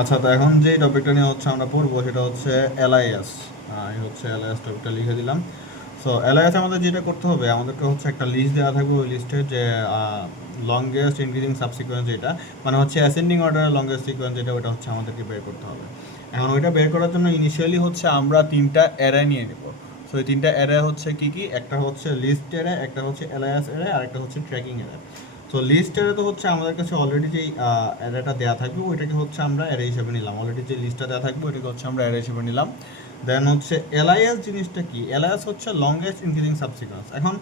আচ্ছা, তো এখন যে টপিকটা নিয়ে হচ্ছে আমরা পড়বো সেটা হচ্ছে এলআইএস। এই হচ্ছে এলআইএস টপিকটা লিখে দিলাম। সো এলআইএস আমাদের যেটা করতে হবে, আমাদেরকে হচ্ছে একটা লিস্ট দেওয়া থাকবে। ওই লিস্টের যে লংগেস্ট ইনক্রিজিং সাবসিকোয়েন্স যেটা, মানে হচ্ছে অ্যাসেন্ডিং অর্ডারের লংগেস্ট সিকোয়েন্স যেটা, ওটা হচ্ছে আমাদেরকে বের করতে হবে। এখন ওইটা বের করার জন্য ইনিশিয়ালি হচ্ছে আমরা তিনটা অ্যারে নিয়ে নেব। সো এই তিনটা অ্যারে হচ্ছে কি কি, একটা হচ্ছে লিস্ট অ্যারে, একটা হচ্ছে এলআইএস অ্যারে, আর একটা হচ্ছে ট্র্যাকিং অ্যারে। তো লিস্ট অ্যারে তো হচ্ছে আমাদের কাছে অলরেডি যেই অ্যারেটা দেওয়া থাকবে ওইটাকে হচ্ছে আমরা অ্যারে হিসেবে নিলাম। অলরেডি যে লিস্টটা দেওয়া থাকবে ওইটাকে হচ্ছে আমরা অ্যারে হিসেবে নিলাম। দেন হচ্ছে এলআইএস জিনিসটা কি, এলআইএস হচ্ছে লংগেস্ট ইনক্রিজিং সাবসিকোয়েন্স। এখন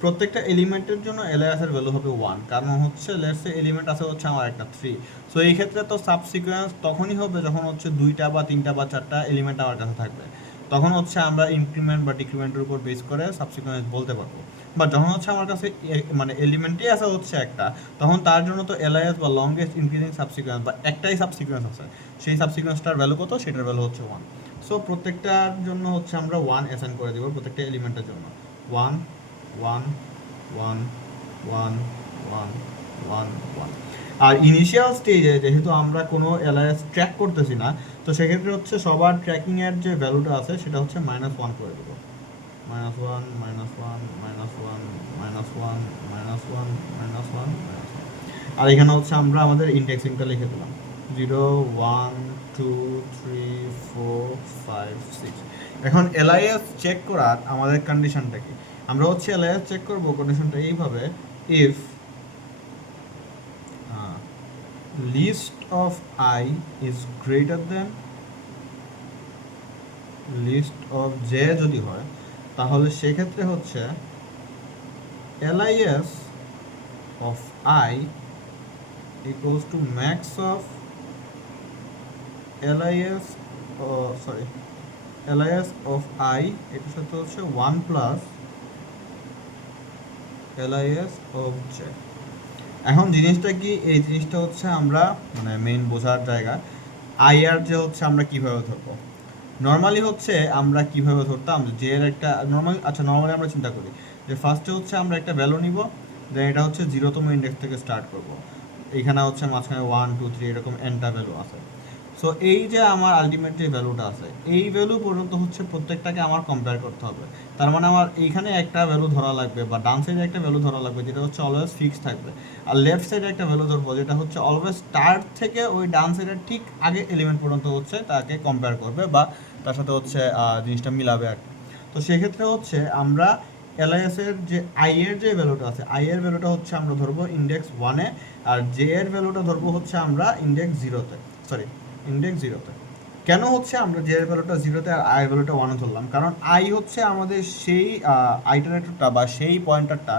প্রত্যেকটা এলিমেন্টের জন্য এলআইএস এর ভ্যালু হবে 1, কারণ হচ্ছে লেটস সে এলিমেন্ট আছে হচ্ছে আমার একটা 3। সো এই ক্ষেত্রে তো সাবসিকোয়েন্স তখনই হবে যখন হচ্ছে দুইটা বা তিনটা বা চারটা এলিমেন্ট আমার কাছে থাকবে। তখন হচ্ছে আমরা ইনক্রিমেন্ট বা ডিক্রিমেন্টের উপর বেস করে সাবসিকোয়েন্স বলতে পারবো। বা যখন হচ্ছে আমার কাছে মানে এলিমেন্টই আছে হচ্ছে একটা, তখন তার জন্য তো এলআইএস বা লংগেস্ট ইনক্রিজিং সাবসিকোয়েন্স বা একটাই সাবসিকোয়েন্স আছে, সেই সাবসিকোয়েন্সটার ভ্যালু কত, সেটার ভ্যালু হচ্ছে 1। সো প্রত্যেকটার জন্য হচ্ছে আমরা 1 অ্যাসাইন করে দেবো, প্রত্যেকটা এলিমেন্টের জন্য 1 1 1 1 1 1 1। আর ইনিশিয়াল স্টেজে যেহেতু আমরা কোনো এলআইএস ট্র্যাক করতেছি না, তো সেক্ষেত্রে হচ্ছে সবার ট্র্যাকিংয়ের যে ভ্যালুটা আছে সেটা হচ্ছে -1 করে দেবো। -1 -1 -1 -1 -1 -1 আর এখানে হচ্ছে আমরা আমাদের ইন্ডেক্সিংটা লিখে দিলাম 0 1 2 3 4 5 6। এখন এলআইএস চেক করার আমাদের কন্ডিশনটা কি, আমরা হচ্ছে এলআইএস চেক করবো কন্ডিশনটা এইভাবে, if list of i is greater than list of j যদি হয়, তাহলে সেক্ষেত্রে হচ্ছে LIS of I equals to max of LIS, sorry, LIS of I এটার সাথে হচ্ছে 1 প্লাস LIS of J। এখন জিনিসটা কি, এই জিনিসটা হচ্ছে আমরা মানে মেইন বোঝার জায়গা, আই আর যে হচ্ছে আমরা কিভাবে ধরবো। নর্মালি হচ্ছে আমরা কিভাবে ধরতাম যে এর একটা নর্মালি, আচ্ছা নর্মালি আমরা চিন্তা করি যে ফার্স্টে হচ্ছে আমরা একটা ভ্যালু নিব, দেন এটা হচ্ছে 0তম ইন্ডেক্স থেকে স্টার্ট করব। এইখানে হচ্ছে মাঝখানে 1 2 3 এরকম এনটা ভ্যালু আছে। সো এই যে আমার আলটিমেট যে ভ্যালুটা আছে, এই ভ্যালু পর্যন্ত হচ্ছে প্রত্যেকটাকে আমার কম্পেয়ার করতে হবে। তার মানে আমার এইখানে একটা ভ্যালু ধরা লাগবে, বা ডান সাইডে একটা ভ্যালু ধরা লাগবে যেটা হচ্ছে অলওয়েজ ফিক্স থাকবে। আর লেফট সাইডে একটা ভ্যালু ধরবো যেটা হচ্ছে অলওয়েজ স্টার্ট থেকে ওই ডান সাইডের ঠিক আগে এলিমেন্ট পর্যন্ত হচ্ছে তাকে কম্পেয়ার করবে, বা তার সাথে হচ্ছে জিনিসটা মিলাবে আর কি। তো সেক্ষেত্রে হচ্ছে আমরা এলআইএস এর যে আই এর যে ভ্যালুটা আছে, আই এর ভ্যালুটা হচ্ছে আমরা ধরবো ইন্ডেক্স 1-এ, আর জে এর ভ্যালুটা ধরবো হচ্ছে আমরা ইন্ডেক্স 0-তে, সরি ইন্ডেক্স 0-তে। কেন হচ্ছে আমরা জে এর ভ্যালুটা 0-তে আর আই এর ভ্যালুটা 1-এ ধরলাম, কারণ আই হচ্ছে আমাদের সেই আইটারেটরটা বা সেই পয়েন্টারটা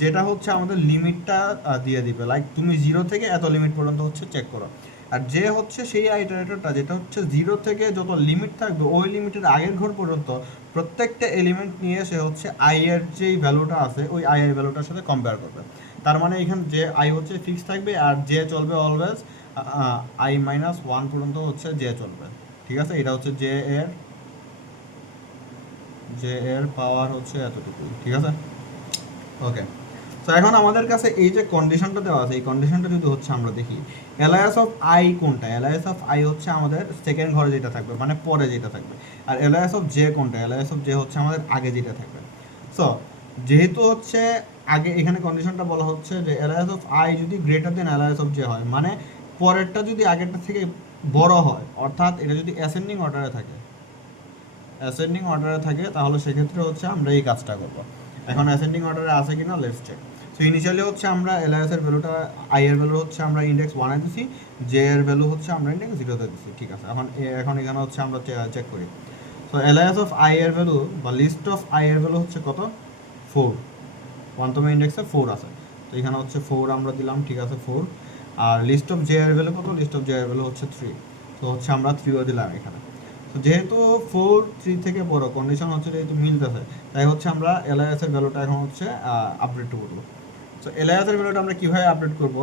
যেটা হচ্ছে আমাদের লিমিটটা দিয়ে দিবে, লাইক তুমি 0 থেকে এত লিমিট পর্যন্ত হচ্ছে চেক করো। আর যে হচ্ছে সেই আইটারেটরটা যেটা হচ্ছে 0 থেকে যত লিমিট থাকবে ওই লিমিটের আগের ঘর পর্যন্ত প্রত্যেকটা এলিমেন্ট নিয়ে সে হচ্ছে আই এর যেই ভ্যালুটা আছে ওই আই এর ভ্যালুটার সাথে কম্পেয়ার করবে। তার মানে এখানে যে আই হচ্ছে ফিক্স থাকবে, আর যে চলবে অলওয়েজ I-1 পর্যন্ত হচ্ছে জে চলবে। ঠিক আছে, এটা হচ্ছে জে এর পাওয়ার হচ্ছে এতটুকুই। ঠিক আছে, ওকে। তো এখন আমাদের কাছে এই যে কন্ডিশনটা দেওয়া আছে, এই কন্ডিশনটা যদি হচ্ছে আমরা দেখি এলআইএস অফ আই কোনটা, এলআইএস অফ আই হচ্ছে আমাদের সেকেন্ড ঘরে যেটা থাকবে, মানে পরে যেটা থাকবে। আর এলআইএস অফ জে কোনটা, এলআইএস অফ জে হচ্ছে আমাদের আগে যেটা থাকবে। সো যেহেতু হচ্ছে আগে এখানে কন্ডিশনটা বলা হচ্ছে যে এলআইএস অফ আই যদি greater than LIS of J হয়, মানে পরেরটা যদি আগেরটা থেকে বড় হয়, অর্থাৎ এটা যদি অ্যাসেন্ডিং অর্ডারে থাকে, তাহলে সেক্ষেত্রে হচ্ছে আমরা এই কাজটা করব। এখন অ্যাসেন্ডিং অর্ডারে আছে কিনা লেটস চেক। সো ইনিশিয়ালি হচ্ছে আমরা এলআইএস এর ভ্যালুটা, আই এর ভ্যালু হচ্ছে আমরা ইন্ডেক্স 1-এ দিছি, জে এর ভ্যালু হচ্ছে আমরা ইন্ডেক্স 0-তে দিছি। ঠিক আছে, এখন এখানে হচ্ছে আমরা চেক করি। সো এলআইএস অফ আই এর ভ্যালু বা লিস্ট অফ আই এর ভ্যালু হচ্ছে কত, 4। 1তম ইন্ডেক্সে 4 আছে, তো এখানে হচ্ছে 4 আমরা দিলাম। ঠিক আছে, 4। আর লিস্ট অফ জে এর ভ্যালু কত, লিস্ট অফ জে এর ভ্যালু হচ্ছে 3, তো হচ্ছে আমরা 3ও দিলাম এখানে। তো যেহেতু 4 3 থেকে বড়, কন্ডিশন হচ্ছে যেহেতু মিলতেছে, তাই হচ্ছে আমরা এলআইএস এর ভ্যালুটা এখন হচ্ছে আপডেট করব। সো এলআইএস এর ভ্যালুটা আমরা কিভাবে আপডেট করব,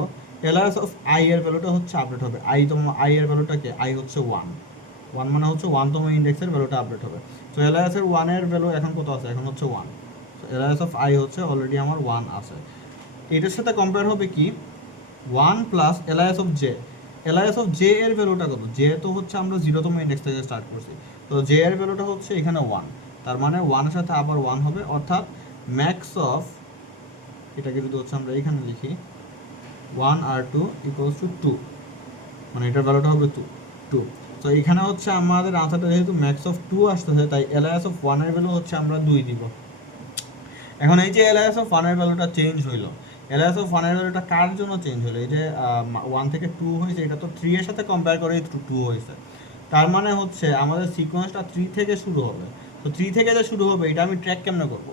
এলআইএস অফ আই এর ভ্যালুটা হচ্ছে আপডেট হবে, আই এর ভ্যালুটা কি, আই হচ্ছে 1, 1 মানে হচ্ছে 1তম ইন্ডেক্সের ভ্যালুটা আপডেট হবে। তো এলআইএস এর 1 এর ভ্যালু এখন কত আছে, এখন হচ্ছে 1। সো এলআইএস অফ আই হচ্ছে অলরেডি আমার 1 আছে। এটার সাথে কম্পেয়ার হবে কি, 1 plus LIS of J. LIS of J এর ভ্যালুটা কত? জে তো হচ্ছে আমরা 0তম ইন্ডেক্স থেকে স্টার্ট করছি, তো জে এর ভ্যালুটা হচ্ছে এখানে 1, তার মানে 1 এর সাথে আবার 1 হবে, অর্থাৎ ম্যাক্স অফ, এটাকে যদি হচ্ছে আমরা এখানে লিখি 1 আর 2 ইকুয়ালস টু 2, মানে এটার ভ্যালুটা হবে 2। তো এখানে হচ্ছে আমাদের আনসারটা যেহেতু ম্যাক্স অফ 2 আসতেছে, তাই এলআইএস অফ 1 এর ভ্যালু হচ্ছে আমরা 2 দিব। এখন এই যে এলআইএস অফ 1 এর ভ্যালুটা চেঞ্জ হইলো, এলআইএস অফ 1 এর ভ্যালুটা কার জন্য চেঞ্জ হলো? এই যে 1 থেকে 2 হয়েছে, এটা তো 3 এর সাথে কম্পেয়ার করে 2 হয়েছে, তার মানে হচ্ছে আমাদের সিকোয়েন্সটা 3 থেকে শুরু হবে। তো 3 থেকে যে শুরু হবে, এটা আমি ট্র্যাক কেমনে করব?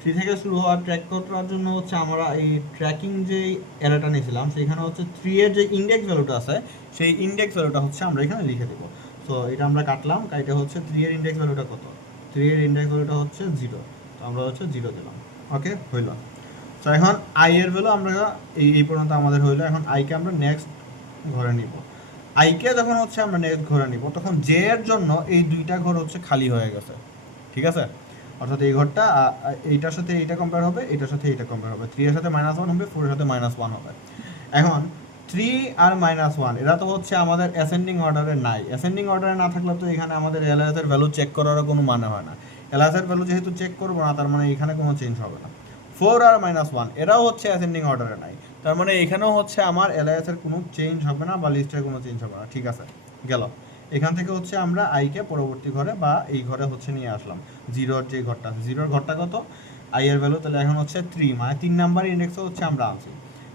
3 থেকে শুরু হওয়ার ট্র্যাক করার জন্য হচ্ছে আমরা এই ট্র্যাকিং যে অ্যারেটা নিয়েছিলাম, সেখানে হচ্ছে 3 এর যে ইন্ডেক্স ভ্যালুটা আছে, সেই ইন্ডেক্স ভ্যালুটা হচ্ছে আমরা এখানে লিখে দেবো। তো এটা আমরা কাটলাম, কাইটে হচ্ছে 3 এর ইন্ডেক্স ভ্যালুটা কত? 3 এর ইন্ডেক্স ভ্যালুটা হচ্ছে 0, তো আমরা হচ্ছে 0 দিলাম। ওকে, হইল। তো এখন আই এর ভ্যালু আমরা এই পর্যন্ত আমাদের হইলো। এখন আইকে আমরা নেক্সট ঘরে নিব। আইকে যখন হচ্ছে আমরা নেক্সট ঘরে নিব, তখন জে এর জন্য এই দুইটা ঘর হচ্ছে খালি হয়ে গেছে, ঠিক আছে? অর্থাৎ এই ঘরটা এইটার সাথে এইটা কম্পেয়ার হবে, এইটার সাথে এইটা কম্পেয়ার হবে, 3 এর সাথে -1 হবে, 4 এর সাথে -1 হবে। এখন 3 আর -1 এরা তো হচ্ছে আমাদের অ্যাসেন্ডিং অর্ডারে নাই। অ্যাসেন্ডিং অর্ডারে না থাকলে তো এখানে আমাদের এলআইএস এর ভ্যালু চেক করারও কোনো মানে হয় না। এলআইএস এর ভ্যালু যেহেতু চেক করবো না, তার মানে এখানে কোনো চেঞ্জ হবে না। 4 আর -1 এরাও হচ্ছে অ্যাসেন্ডিং অর্ডারে নাই, তার মানে এখানেও হচ্ছে আমার এলআইএস এর কোনো চেঞ্জ হবে না বা লিস্টের কোনো চেঞ্জ হবে না। ঠিক আছে, গেল। এখান থেকে হচ্ছে আমরা আইকে পরবর্তী ঘরে বা এই ঘরে হচ্ছে নিয়ে আসলাম। জিরোর যে ঘরটা আছে, জিরোর ঘরটা কত? আই এর ভ্যালু তাহলে এখন হচ্ছে 3, মানে 3 নাম্বার ইন্ডেক্সে হচ্ছে আমরা আনছি।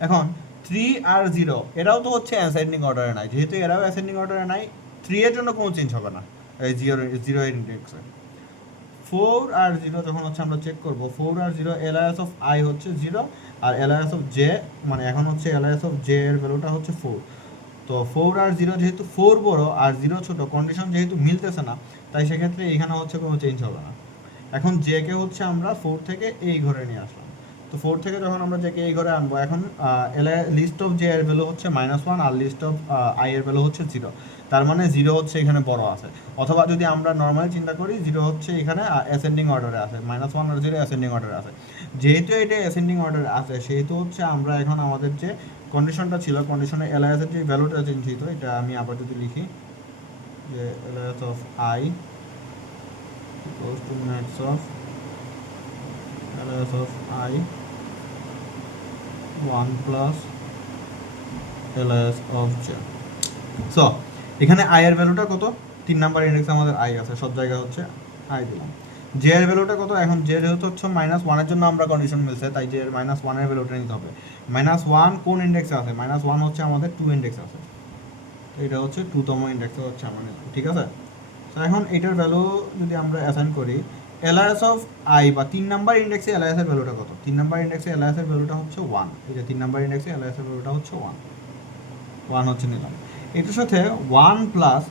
এখন 3 আর 0 এরাও তো হচ্ছে অ্যাসেন্ডিং অর্ডারে নাই, যেহেতু এরাও অ্যাসেন্ডিং অর্ডারে নাই, 3 এর জন্য কোনো চেঞ্জ হবে না এই জিরো এর ইন্ডেক্সে। 4 আর 0 যখন হচ্ছে আমরা চেক করব, 4 আর 0 এলআইএস অফ আই হচ্ছে 0, আর এলআইএস অফ জে, মানে এখন হচ্ছে এলআইএস অফ জে এর ভ্যালুটা হচ্ছে 4। তো 4 আর 0 যেহেতু 4 বড় আর 0 ছোট, কন্ডিশন যেহেতু মিলতেছে না, তাই সেক্ষেত্রে এখানে হচ্ছে কোনো চেঞ্জ হবে না। এখন জে কে হচ্ছে আমরা 4 থেকে এই ঘরে নিয়ে আসলাম। তো 4 থেকে যখন আমরা জে কে এই ঘরে আনবো, এখন লিস্ট অফ জে এর ভ্যালু হচ্ছে -1 আর লিস্ট অফ আই এর ভ্যালু হচ্ছে 0, তার মানে 0 হচ্ছে এখানে বড় আছে। অথবা যদি আমরা নর্মালি চিন্তা করি, 0 হচ্ছে এখানে অ্যাসেন্ডিং অর্ডারে আছে, -1 আর 0 অ্যাসেন্ডিং অর্ডারে আছে। যেহেতু এটা অ্যাসেন্ডিং অর্ডারে আছে, সেহেতু হচ্ছে আমরা এখন আমাদের যে কন্ডিশনটা ছিল, কন্ডিশনে এলআইএস এর যে ভ্যালুটা চেঞ্জ হইতো, এটা আমি আবার যদি লিখি যে LIS of I equals to max of LIS of I 1 plus LIS of J. So এখানে আই এর ভ্যালুটা কত? 3 নাম্বার ইন্ডেক্সে আমাদের আই আছে, সব জায়গায় হচ্ছে আই দিলাম। জে এর ভ্যালুটা কত? এখন জে যেহেতু হচ্ছে -1 এর জন্য আমরা কন্ডিশন মিলছে, তাই জে এর -1 এর ভ্যালুটা নিতে হবে। -1 কোন ইন্ডেক্সে আছে? -1 হচ্ছে আমাদের 2 ইন্ডেক্সে আছে, তো এটা হচ্ছে 2তম ইন্ডেক্সে হচ্ছে আমরা নিলাম, ঠিক আছে? তো এখন এটার ভ্যালু যদি আমরা অ্যাসাইন করি, এলআইএস অফ আই বা 3 নাম্বার ইন্ডেক্সে এলআইএস এর ভ্যালুটা কত? 3 নাম্বার ইন্ডেক্সে এলআইএস এর ভ্যালুটা হচ্ছে 1। এই যে 3 নাম্বার ইন্ডেক্সে এলআইএস এর ভ্যালুটা হচ্ছে 1 হচ্ছে নিলাম। এটার সাথে 1 প্লাস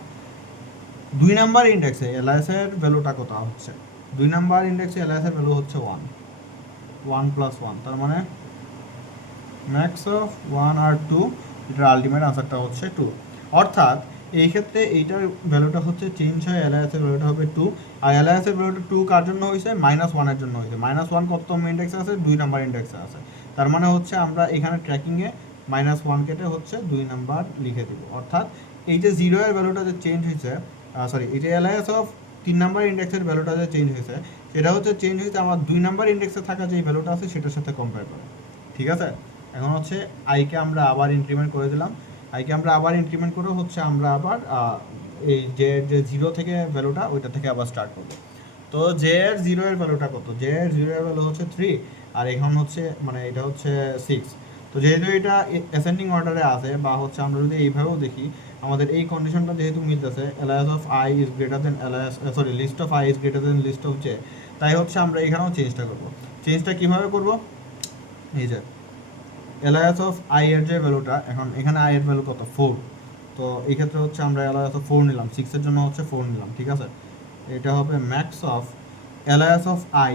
2 নাম্বার ইন্ডেক্সে এলআইএস এর ভ্যালুটা কত হচ্ছে? 2 নাম্বার ইন্ডেক্সে এলআইএস এর ভ্যালু হচ্ছে 1 প্লাস 1, তার মানে ম্যাক্স অফ 1 আর 2, এটার আলটিমেট আনসারটা হচ্ছে 2। অর্থাৎ এই ক্ষেত্রে এইটার ভ্যালুটা হচ্ছে চেঞ্জ হয়, এলআইএস এর ভ্যালুটা হবে 2, আর এলআইএস এর ভ্যালুটা 2 কার জন্য হয়েছে? -1 এর জন্য হয়েছে। -1 কততম ইন্ডেক্সে আছে? 2 নাম্বার ইন্ডেক্সে আছে, তার মানে হচ্ছে আমরা এখানে ট্র্যাকিংয়ে -1 কেটে হচ্ছে 2 নাম্বার লিখে দিব। অর্থাৎ এই যে 0 এর ভ্যালুটা যে চেঞ্জ হয়েছে, সরি, এই যে এলআইএস অফ 3 নাম্বার ইন্ডেক্সের ভ্যালুটা যে চেঞ্জ হয়েছে, সেটা হচ্ছে চেঞ্জ হয়েছে আমার 2 নাম্বার ইন্ডেক্সে থাকা যে ভ্যালুটা আছে সেটার সাথে কম্পেয়ার করে, ঠিক আছে? এখন হচ্ছে আইকে আমরা আবার ইনক্রিমেন্ট করে দিলাম। আইকে আমরা আবার ইনক্রিমেন্ট করে হচ্ছে আমরা আবার এই যে 0 থেকে ভ্যালুটা, ওইটা থেকে আবার স্টার্ট করবো। তো জে এর 0 এর ভ্যালুটা কত? জে এর 0 এর ভ্যালু হচ্ছে 3, আর এখন হচ্ছে মানে এটা হচ্ছে 6। তো যেহেতু এটা অ্যাসেন্ডিং অর্ডারে আছে, বা হচ্ছে আমরা যদি এইভাবেও দেখি, আমাদের এই কন্ডিশনটা যেহেতু মিলতেছে, LIS of i is greater than LIS, sorry, list of i is greater than list of j, তাই হচ্ছে আমরা এখানেও চেঞ্জটা করব। চেঞ্জটা কিভাবে করব? এই যে এলআইএস অফ আই এর যে ভ্যালুটা, এখন এখানে আই এর ভ্যালু কত? 4। তো এই ক্ষেত্রে হচ্ছে আমরা এলআইএস অফ 4 নিলাম, 6 এর জন্য হচ্ছে 4 নিলাম, ঠিক আছে? এটা হবে max of LIS of I,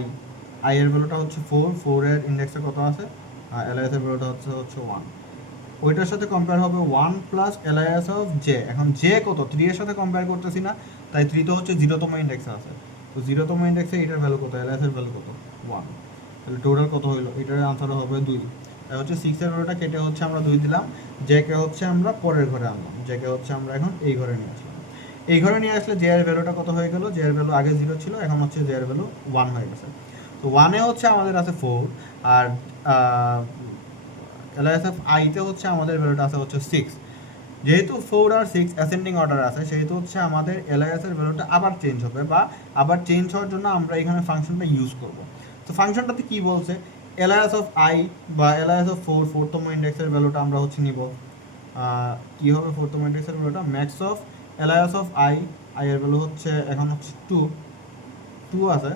I এর ভ্যালুটা হচ্ছে 4, 4 এর ইন্ডেক্সে কত আছে? এলআইএস এর ভ্যালুটা হচ্ছে 1, ওইটার সাথে কম্পেয়ার হবে 1 প্লাস এলআইএস অফ জে। এখন জে কত? 3 এর সাথে কম্পেয়ার করতেছি না, তাই 3 তো হচ্ছে 0তম ইন্ডেক্সে আছে, তো 0তম ইন্ডেক্সে এটার ভ্যালু কত? এলআইএস এর ভ্যালু কত? 1। তাহলে টোটাল কত হইলো? এটার আনসার হবে 2। হচ্ছে 6 এর ভ্যালুটা কেটে হচ্ছে আমরা 2 দিলাম, জে কে হচ্ছে আমরা পরের ঘরে আনলাম, জে কে হচ্ছে আমরা এখন এই ঘরে নিয়ে আসলাম। এই ঘরে নিয়ে আসলে জে এর ভ্যালুটা কত হয়ে গেল, জে এর ভ্যালু আগে 0 ছিল, এখন হচ্ছে জে এর ভ্যালু 1 হয়ে গেছে। তো 1 এ হচ্ছে আমাদের আছে 4, আর এলআইএসএফ আইতে হচ্ছে আমাদের ভ্যালুটা আছে হচ্ছে 6। যেহেতু 4 আর 6 অ্যাসেন্ডিং অর্ডার আছে, সেহেতু হচ্ছে আমাদের এলআইএস এর ভ্যালুটা আবার চেঞ্জ হবে, বা আবার চেঞ্জ হওয়ার জন্য আমরা এখানে ফাংশনটা ইউজ করব। তো ফাংশনটাতে কি বলছে, এলআইএস অফ আই বা এলআইএস অফ 4, ফোরতম ইন্ডেক্সের ভ্যালুটা আমরা হচ্ছে নিব, কি হবে ফোরতম ইন্ডেক্সের ভ্যালুটা, max of LIS of I, I এর ভ্যালু হচ্ছে এখন হচ্ছে 2 আছে,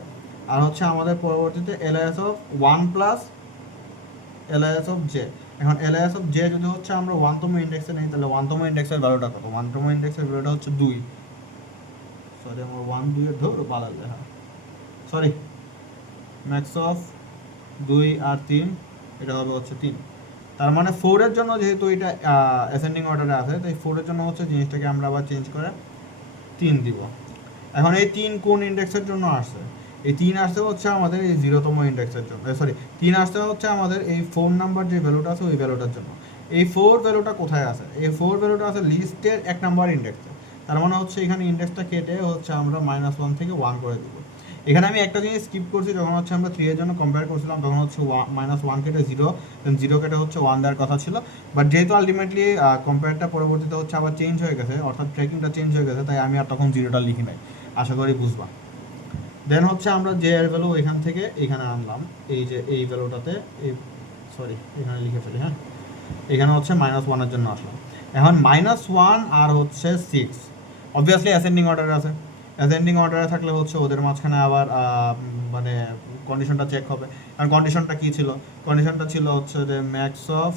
আর হচ্ছে আমাদের পরবর্তীতে LIS of 1 plus LIS of J. এখন এলআইএস অফ জে যদি হচ্ছে আমরা 1তম ইন্ডেক্সে নেই, তাহলে 1তম ইন্ডেক্সের ভ্যালুটা কত, 1তম ইন্ডেক্সের ভ্যালুটা হচ্ছে 2, সরি আমার 1 2 এর ধরো পালা যায়, হ্যাঁ সরি, ম্যাক্স অফ 2 আর 3, এটা হবে হচ্ছে 3। তার মানে 4 এর জন্য যেহেতু এটা অ্যাসেন্ডিং অর্ডারে আছে, তাই 4 এর জন্য হচ্ছে জিনিসটাকে আমরা আবার চেঞ্জ করে 3 দিব। এখন এই 3 কোন ইন্ডেক্সের জন্য আসছে, এই 3 আসছে হচ্ছে আমাদের এই 0তম ইন্ডেক্সের জন্য, সরি 3 আসছে হচ্ছে আমাদের এই 4 নাম্বার যে ভ্যালুটা আছে ওই ভ্যালুটার জন্য। এই 4 ভ্যালুটা কোথায় আছে, এই 4 ভ্যালুটা আছে লিস্টের 1 নাম্বার ইন্ডেক্সে। তার মানে হচ্ছে এখানে ইন্ডেক্সটা কেটে হচ্ছে আমরা -1 থেকে 1 করে দেব। এখানে আমি একটা জিনিস স্কিপ করছি, যখন হচ্ছে আমরা 3 এর জন্য কম্পেয়ার করছিলাম তখন হচ্ছে -1 কেটে 0, দেন 0 কেটে হচ্ছে 1 দেওয়ার কথা ছিল, বাট যেহেতু আলটিমেটলি কম্পেয়ারটা পরবর্তীতে হচ্ছে আবার চেঞ্জ হয়ে গেছে, অর্থাৎ ট্র্যাকিংটা চেঞ্জ হয়ে গেছে, তাই আমি আর তখন 0টা লিখি নাই, আশা করি বুঝবা। দেন হচ্ছে আমরা জে এর ভ্যালু এখান থেকে এখানে আনলাম, এই যে এই ভ্যালুটাতে, এই সরি এখানে লিখে ফেলি, হ্যাঁ এখানে হচ্ছে -1 এর জন্য আসলাম। এখন -1 আর হচ্ছে 6 অবভিয়াসলি অ্যাসেন্ডিং অর্ডারে আছে, অ্যাসেন্ডিং অর্ডারে থাকলে হচ্ছে ওদের মাঝখানে আবার মানে কন্ডিশনটা চেক হবে। কারণ কন্ডিশনটা কী ছিল, কন্ডিশনটা ছিল হচ্ছে যে max of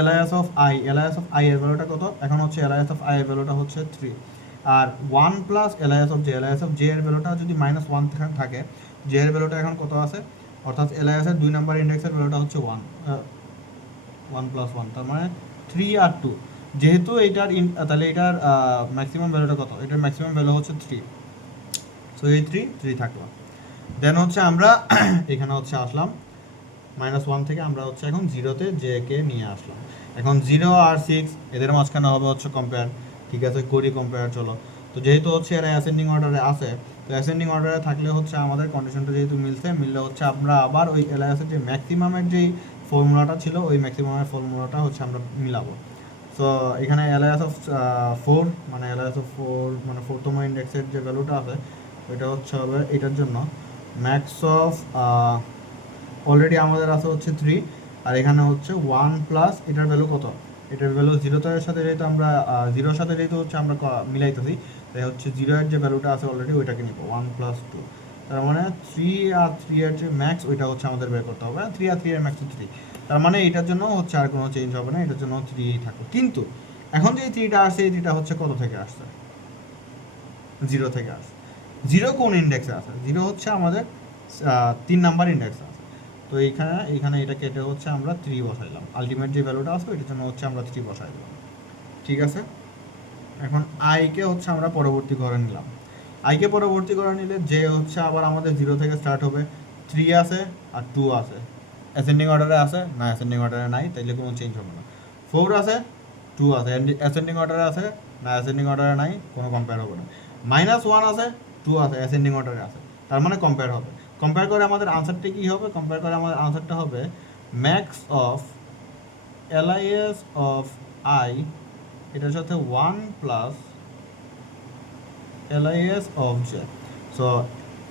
LIS of I, LIS of I এর ভ্যালুটা কত, এখন হচ্ছে এলআইএস অফ আই এর ভ্যালুটা হচ্ছে 3, আর 1 plus LIS of J, LIS of J এর ভ্যালুটা যদি -1 থাকে, জে এর ভ্যালুটা এখন কত আছে, অর্থাৎ এলআইএস এর 2 নাম্বার ইন্ডেক্সের ভ্যালুটা হচ্ছে 1 প্লাস 1, তার মানে 3 আর 2। যেহেতু এইটার তাহলে এটার ম্যাক্সিমাম ভ্যালুটা কত, এটার ম্যাক্সিমাম ভ্যালু হচ্ছে 3, সো এই 3 থাকলো। দেন হচ্ছে আমরা এখানে হচ্ছে আসলাম -1 থেকে আমরা হচ্ছে এখন 0তে জে কে নিয়ে আসলাম। এখন 0 আর 6 এদের মাঝখানে হবে হচ্ছে কম্পেয়ার, ঠিক আছে করি কম্পেয়ার, চলো। তো যেহেতু হচ্ছে এরা অ্যাসেন্ডিং অর্ডারে আছে, তো অ্যাসেন্ডিং অর্ডারে থাকলে হচ্ছে আমাদের কন্ডিশনটা যেহেতু মিললে হচ্ছে আমরা আবার ওই এলআইএসের যে ম্যাক্সিমামের যেই ফর্মুলাটা ছিল ওই ম্যাক্সিমামের ফর্মুলাটা হচ্ছে আমরা মিলাবো। সো এখানে এলআইএস অফ 4 মানে এলআইএস অফ 4 মানে 4তম ইন্ডেক্সের যে ভ্যালুটা আছে ওইটা হচ্ছে হবে এটার জন্য ম্যাক্স অফ অলরেডি আমাদের আছে হচ্ছে 3, আর এখানে হচ্ছে 1 প্লাস এটার ভ্যালু কত, এটার ভ্যালু 0 সাথে যেহেতু আমরা 0 সাথে যেহেতু হচ্ছে আমরা মিলাইতেছি, তাই হচ্ছে 0 এর যে ভ্যালুটা আছে অলরেডি ওইটাকে নিব 1 প্লাস 2, তার মানে 3 আর 3 এর যে ম্যাক্স ওইটা হচ্ছে আমাদের বের করতে হবে, 3 আর 3 এর ম্যাক্স 3, তার মানে এটার জন্য হচ্ছে আর কোনো চেঞ্জ হবে না, এটার জন্য 3 থাকবে। কিন্তু এখন যে 3টা আসছে এই 3টা হচ্ছে কত থেকে আসছে, 0 থেকে আসছে। 0 কোন ইন্ডেক্সে আছে, 0 হচ্ছে আমাদের 3 নাম্বার ইন্ডেক্সে আছে। তো এইখানে এটা কেটে হচ্ছে আমরা 3 বসাইলাম, আলটিমেট যে ভ্যালুটা আসবে এটার জন্য হচ্ছে আমরা 3 বসাই দিলাম, ঠিক আছে। এখন আইকে হচ্ছে আমরা পরবর্তী ঘরে নিলাম, আইকে পরবর্তী ঘরে নিলে যে হচ্ছে আবার আমাদের 0 থেকে স্টার্ট হবে, 3 আছে আর 2 আছে, অ্যাসেন্ডিং অর্ডারে আছে না, অ্যাসেন্ডিং অর্ডারে নাই, তাইলে কোনো চেঞ্জ হবে না। 4 আছে, 2 আছে, অ্যাসেন্ডিং অর্ডারে আছে না, অ্যাসেন্ডিং অর্ডারে নাই, কোনো কম্পেয়ার হবে না। -1 আছে, 2 আছে, অ্যাসেন্ডিং অর্ডারে আছে, তার মানে কম্পেয়ার হবে। কম্পেয়ার করে আমাদের আনসারটা কী হবে, কম্পেয়ার করে আমাদের আনসারটা হবে max of LIS of I এটার সাথে 1 plus LIS of J. So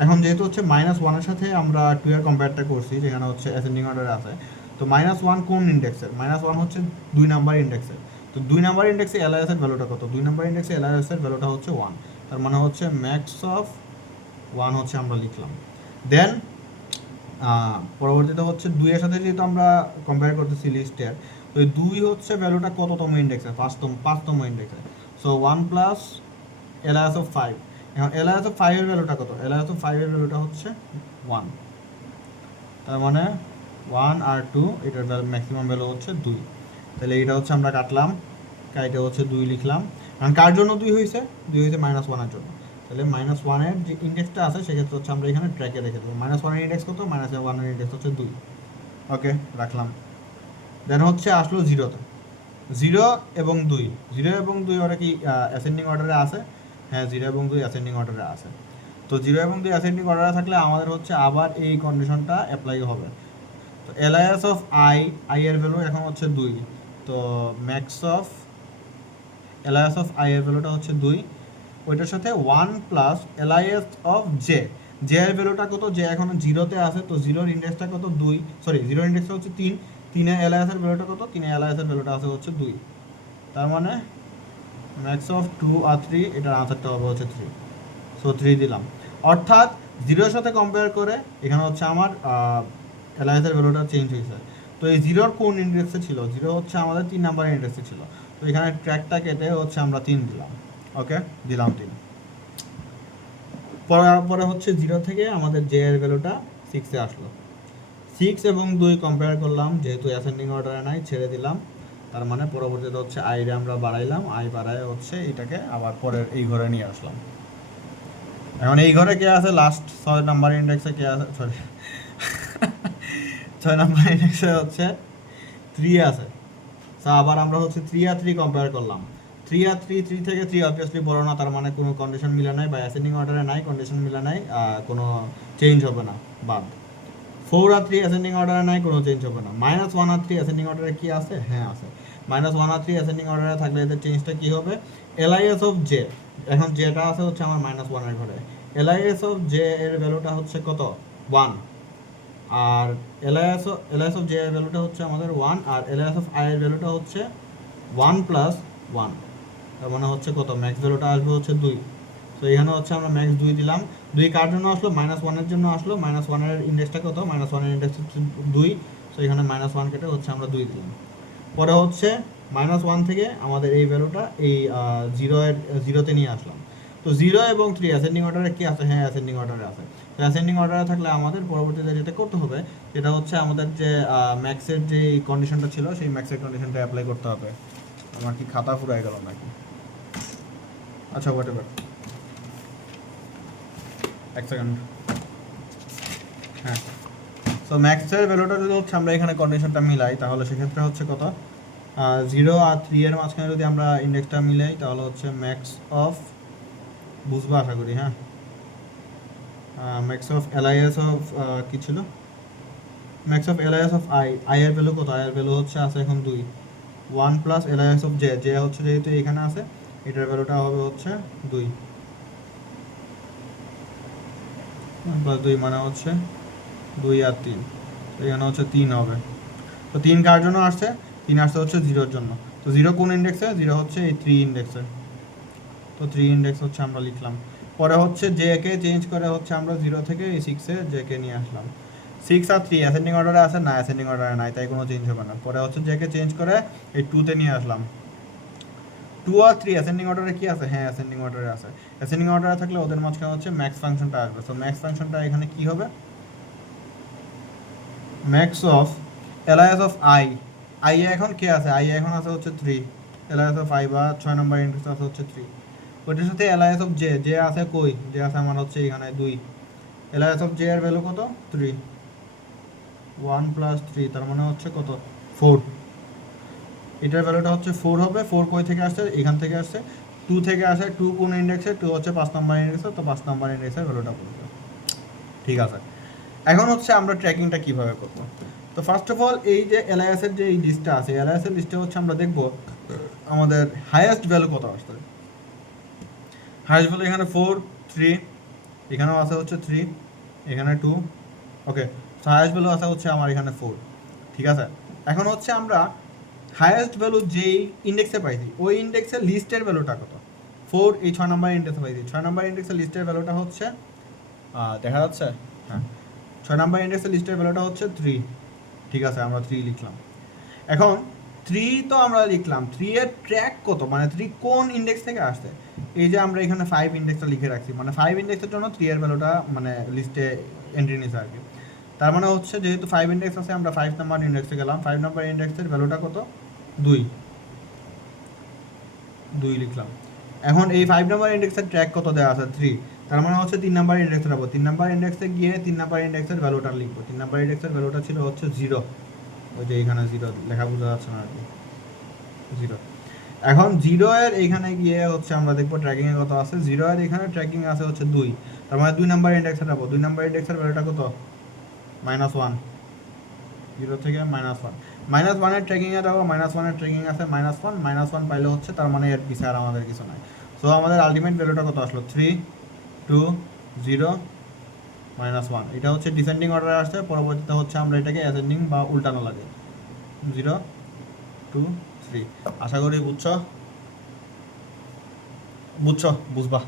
এখন যেহেতু হচ্ছে -1 এর সাথে আমরা 2 এর কম্পেয়ারটা করছি, যেখানে হচ্ছে অ্যাসেন্ডিং অর্ডারে আছে, তো -1 কোন ইন্ডেক্সের, -1 হচ্ছে 2 নাম্বার ইন্ডেক্সের। তো 2 নাম্বার ইন্ডেক্সে এলআইএস এর ভ্যালুটা কত, 2 নাম্বার ইন্ডেক্সে এলআইএস এর ভ্যালুটা হচ্ছে 1, তার মানে হচ্ছে ম্যাক্স অফ 1 হচ্ছে আমরা লিখলাম। দেন পরবর্তীতে হচ্ছে 2 এর সাথে যেহেতু আমরা কম্পেয়ার করতেছি লিস্টের, তো এই 2 হচ্ছে ভ্যালুটা কততম ইন্ডেক্সে, পাঁচতম ইন্ডেক্সে। সো 1 প্লাস এলআইএস অফ 5, এখন এলআইএস অফ 5 এর ভ্যালুটা কত, এলআইএস অফ 5 এর ভ্যালুটা হচ্ছে 1, তার মানে 1 আর 2 এটার ম্যাক্সিমাম ভ্যালু হচ্ছে 2, তাহলে এটা হচ্ছে আমরা কাটলাম, কাইটে হচ্ছে 2 লিখলাম। কারণ কার জন্য 2 হয়েছে, 2 হয়েছে -1 এর জন্য, তাহলে -1 এর যে ইন্ডেক্সটা আছে সেক্ষেত্রে হচ্ছে আমরা এখানে ট্র্যাকে রেখে দেবো। -1 এর ইন্ডেক্স কত, -1 এর ইন্ডেক্স হচ্ছে 2, ওকে রাখলাম। দেন হচ্ছে আসলো জিরোতে, 0 এবং 2, 0 এবং 2 ওরা কি অ্যাসেন্ডিং অর্ডারে আছে? হ্যাঁ, 0 এবং 2 অ্যাসেন্ডিং অর্ডারে আছে। তো 0 এবং 2 অ্যাসেন্ডিং অর্ডারে থাকলে আমাদের হচ্ছে আবার এই কন্ডিশনটা অ্যাপ্লাই হবে। তো এলআইএস অফ আই এর ভ্যালু এখন হচ্ছে 2। তো max of LIS of I এর ভ্যালুটা হচ্ছে 2, ওইটার সাথে 1 plus LIS of J, J এর ভ্যালুটা কত? জে এখন 0-তে আছে, তো 0-র ইন্ডেক্সটা কত? 2, সরি 0-র ইন্ডেক্সটা হচ্ছে 3, 3-এ এলআইএস এর ভ্যালুটা কত? 3-এ এলআইএস এর ভ্যালুটা আছে হচ্ছে 2। তার মানে ম্যাক্স অফ 2 আর 3, এটার আনসারটা হবে হচ্ছে 3। সো 3 দিলাম, অর্থাৎ 0-এর সাথে কম্পেয়ার করে এখানে হচ্ছে আমার এলআইএস এর ভ্যালুটা চেঞ্জ হয়েছে। তো এই 0-র কোন ইন্ডেক্সে ছিল? 0 হচ্ছে আমাদের 3 নাম্বারের ইন্ডেক্সে ছিল, তো এখানে ট্র্যাকটা কেটে হচ্ছে আমরা 3 দিলাম। ওকে, দিলাম 3। পরে হচ্ছে 0 থেকে আমাদের জে এর ভ্যালুটা 6-এ আসলো। 6 এবং 2 কম্পেয়ার করলাম, যেহেতু অ্যাসেন্ডিং অর্ডারে নাই ছেড়ে দিলাম। তার মানে পরবর্তীতে হচ্ছে আইরে আমরা বাড়াইলাম, আই বাড়ায় হচ্ছে এটাকে আবার পরের এই ঘরে নিয়ে আসলাম। এখন এই ঘরে কে আছে? লাস্ট 6 নাম্বার ইন্ডেক্সে কে আছে? সরি 6 নাম্বার ইন্ডেক্সে হচ্ছে 3 আছে। সো আবার আমরা হচ্ছে 3 আর 3 কম্পেয়ার করলাম। 3 আর 3, 3 থেকে 3 অবভিয়াসলি বড় না, তার মানে কোনো কন্ডিশন মিলে নাই, বা অ্যাসেন্ডিং অর্ডারে নাই, কন্ডিশন মিলে নাই, কোনো চেঞ্জ হবে না, বাদ। 4 আর 3 অ্যাসেন্ডিং অর্ডারে নাই, কোনো চেঞ্জ হবে না। -1 আর 3 অ্যাসেন্ডিং অর্ডারে কি আছে? হ্যাঁ আছে। -1 আর 3 অ্যাসেন্ডিং অর্ডারে থাকলে এদের চেঞ্জটা কি হবে? এলআইএস অফ জে, এখন যেটা আছে হচ্ছে আমার -1 এর ঘরে, এলআইএস অফ জে এর ভ্যালুটা হচ্ছে কত? 1। আর এলআইএস অফ জে এর ভ্যালুটা হচ্ছে আমাদের 1, আর এলআইএস অফ আই এর ভ্যালুটা হচ্ছে 1 প্লাস 1। তার মানে হচ্ছে কত? ম্যাক্স ভ্যালুটা আসবে হচ্ছে 2। তো এখানে হচ্ছে আমরা ম্যাক্স 2 দিলাম। 2 কার জন্য আসলো? -1 এর জন্য আসলো। -1 এর ইন্ডেক্সটা কত? -1 এর ইন্ডেক্স হচ্ছে 2। তো এখানে -1 কেটে হচ্ছে আমরা 2 দিলাম। পরে হচ্ছে -1 থেকে আমাদের এই ভ্যালুটা এই 0-তে নিয়ে আসলাম। তো 0 এবং 3 অ্যাসেন্ডিং অর্ডারে কি আছে? হ্যাঁ, অ্যাসেন্ডিং অর্ডারে আছে। তো অ্যাসেন্ডিং অর্ডারে থাকলে আমাদের পরবর্তীতে যেটা করতে হবে সেটা হচ্ছে আমাদের যে ম্যাক্সের যে কন্ডিশনটা ছিল সেই ম্যাক্সের কন্ডিশনটা অ্যাপ্লাই করতে হবে। আমার কি খাতা ফুরাই গেল নাকি? আচ্ছা, হোয়াট এভার, এক সেকেন্ড। হ্যাঁ, সো ম্যাক্সের ভ্যালুটা যদি হচ্ছে আমরা এখানে কন্ডিশনটা মিলাই, তাহলে সেক্ষেত্রে হচ্ছে কত? 0 আর 3 এর মাঝখানে যদি আমরা ইন্ডেক্সটা মিলাই, তাহলে হচ্ছে ম্যাক্স অফ, বুঝবো আশা করি। হ্যাঁ, ম্যাক্স অফ এলআইএস অফ কি ছিল? Max of LIS of I এর ভ্যালু কত? আই এর ভ্যালু হচ্ছে আছে এখন 2। 1 plus LIS of J, J হচ্ছে যেহেতু এখানে আছে, এটার ভ্যালুটা হবে হচ্ছে 2 প্লাস 2 মানে হচ্ছে 2 আর 3, এখানে হচ্ছে 3 হবে। তো 3 কার জন্য আসছে? 3 আসছে হচ্ছে 0-র জন্য। তো 0 কোন ইন্ডেক্সে? 0 হচ্ছে এই 3 ইন্ডেক্সে। তো 3 ইন্ডেক্স হচ্ছে আমরা লিখলাম। পরে হচ্ছে জে কে চেঞ্জ করে হচ্ছে আমরা 0 থেকে এই 6-এ জে কে নিয়ে আসলাম। 6 আর 3 অ্যাসেন্ডিং অর্ডারে আছে না? অ্যাসেন্ডিং অর্ডারে নাই, তাই কোনো চেঞ্জ হবে না। পরে হচ্ছে জে কে চেঞ্জ করে এই 2-তে নিয়ে আসলাম। 2 আর 3 অ্যাসেন্ডিং অর্ডারে কি আছে? হ্যাঁ, অ্যাসেন্ডিং অর্ডারে আছে। অ্যাসেন্ডিং অর্ডারে থাকলে ওদের মাঝখানে হচ্ছে ম্যাক্স ফাংশনটা আসবে। সো ম্যাক্স ফাংশনটা এখানে কি হবে? Max of LIS of I A এখন কে আছে? আই এ এখন আছে হচ্ছে 3। এলআইএস অফ আই বা 6 নম্বর ইন্ডেক্স আছে হচ্ছে 3। ওইটার সাথে এলআইএস অফ জে, জে আছে কই? জে আছে আমার হচ্ছে এখানে 2। এলআইএস অফ জে এর ভ্যালু কত? 3। 1 প্লাস 3 তার মানে হচ্ছে কত? 4। এটার ভ্যালুটা হচ্ছে 4 হবে। 4 কই থেকে আসছে? এখান থেকে আসছে। 2 থেকে আসে। 2 কোন ইন্ডেক্সে? 2 হচ্ছে 5 নম্বর ইন্ডেক্সে, তো 5 নম্বর ইন্ডেক্সের ভ্যালুটা পড়বে। ঠিক আছে, এখন হচ্ছে আমরা ট্র্যাকিংটা কিভাবে করব? তো ফার্স্ট অফ অল এই যে এলআইএস এর যে এই লিস্টটা আছে, এলআইএস এর লিস্টে হচ্ছে আমরা দেখব আমাদের হাইয়েস্ট ভ্যালু কত আসছে। হাইয়েস্ট ভ্যালু এখানে 4, 3, এখানেও আছে হচ্ছে 3, এখানে 2। ওকে, তো হাইয়েস্ট ভ্যালু আছে হচ্ছে আমার এখানে 4। ঠিক আছে, এখন হচ্ছে আমরা হাইয়েস্ট ভ্যালু যেই ইন্ডেক্সে পাইছি ওই ইন্ডেক্সের লিস্টের ভ্যালুটা কত? 4 এই 6 নাম্বার ইন্ডেক্সে পাইছি। 6 নাম্বার ইন্ডেক্সের লিস্টের ভ্যালুটা হচ্ছে দেখা যাচ্ছে? হ্যাঁ, 6 নাম্বার ইন্ডেক্সের লিস্টের ভ্যালুটা হচ্ছে 3। ঠিক আছে, আমরা 3 লিখলাম। এখন 3 তো আমরা লিখলাম, 3 এর ট্র্যাক কত? মানে 3 কোন ইন্ডেক্স থেকে আসছে? এই যে আমরা এখানে 5 ইন্ডেক্সটা লিখে রাখছি, মানে 5 ইন্ডেক্সের জন্য 3 এর ভ্যালুটা মানে লিস্টে এন্ট্রি নিছে আর কি। তার মানে হচ্ছে যেহেতু 5 ইন্ডেক্স আছে, আমরা 5 নাম্বার ইন্ডেক্সে গেলাম। 5 নাম্বার ইন্ডেক্সের ভ্যালুটা কত? 2 লিখলাম। এখন এই 5 নাম্বার ইন্ডেক্সের ট্র্যাক কত দেওয়া আছে? 3। তার মানে হচ্ছে 3 নাম্বার ইন্ডেক্সে যাবো। 3 নাম্বার ইন্ডেক্সে গিয়ে 3 নাম্বার ইন্ডেক্সের ভ্যালুটা লিখবো। 3 নাম্বার ইন্ডেক্সের ভ্যালুটা ছিল হচ্ছে 0। ওই যে এখানে জিরো লেখা বোঝা যাচ্ছে না আর কি, জিরো। এখন জিরো এর এখানে গিয়ে হচ্ছে আমরা দেখবো ট্র্যাকিং এ কত আছে। জিরো এর এখানে ট্র্যাকিং আছে হচ্ছে 2, তার মানে 2 নাম্বার ইন্ডেক্সে যাবো। 2 নাম্বার ইন্ডেক্সের ভ্যালুটা কত? -1, 0 থেকে -1, -1 এর ট্র্যাকিং এ যাবো। -1 এর ট্র্যাকিং আছে -1, -1 পাইলে হচ্ছে তার মানে এর পিছে আর আমাদের কিছু নাই। সো আমাদের আলটিমেট ভ্যালুটা কত আসলো? 3 2 0 -1। এটা হচ্ছে ডিসেন্ডিং অর্ডারে আসছে, পরবর্তীতে হচ্ছে আমরা এটাকে অ্যাসেন্ডিং বা উল্টানো লাগে। 0 2 3। আশা করি বুঝছো, বুঝবা।